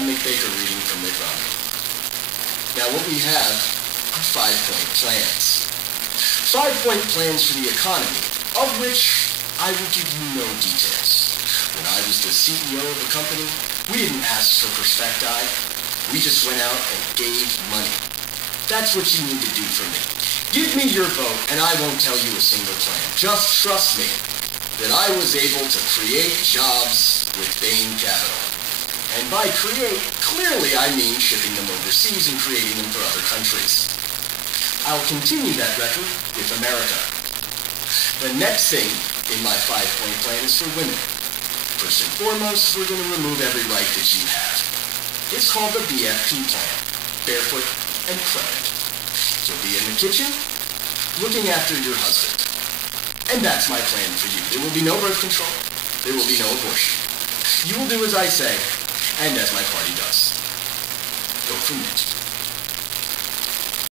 I'm Mick Baker reading from Mitt Romney. Now what we have are 5-point plans. 5-point plans for the economy, of which I will give you no details. When I was the CEO of a company, we didn't ask for prospecti. We just went out and gave money. That's what you need to do for me. Give me your vote and I won't tell you a single plan. Just trust me that I was able to create jobs with Bain Capital. And by create, clearly I mean shipping them overseas and creating them for other countries. I'll continue that record with America. The next thing in my 5-point plan is for women. First and foremost, we're going to remove every right that you have. It's called the BFP plan, barefoot and pregnant. You'll be in the kitchen, looking after your husband. And that's my plan for you. There will be no birth control. There will be no abortion. You will do as I say, and as my party does. Go for Mitt.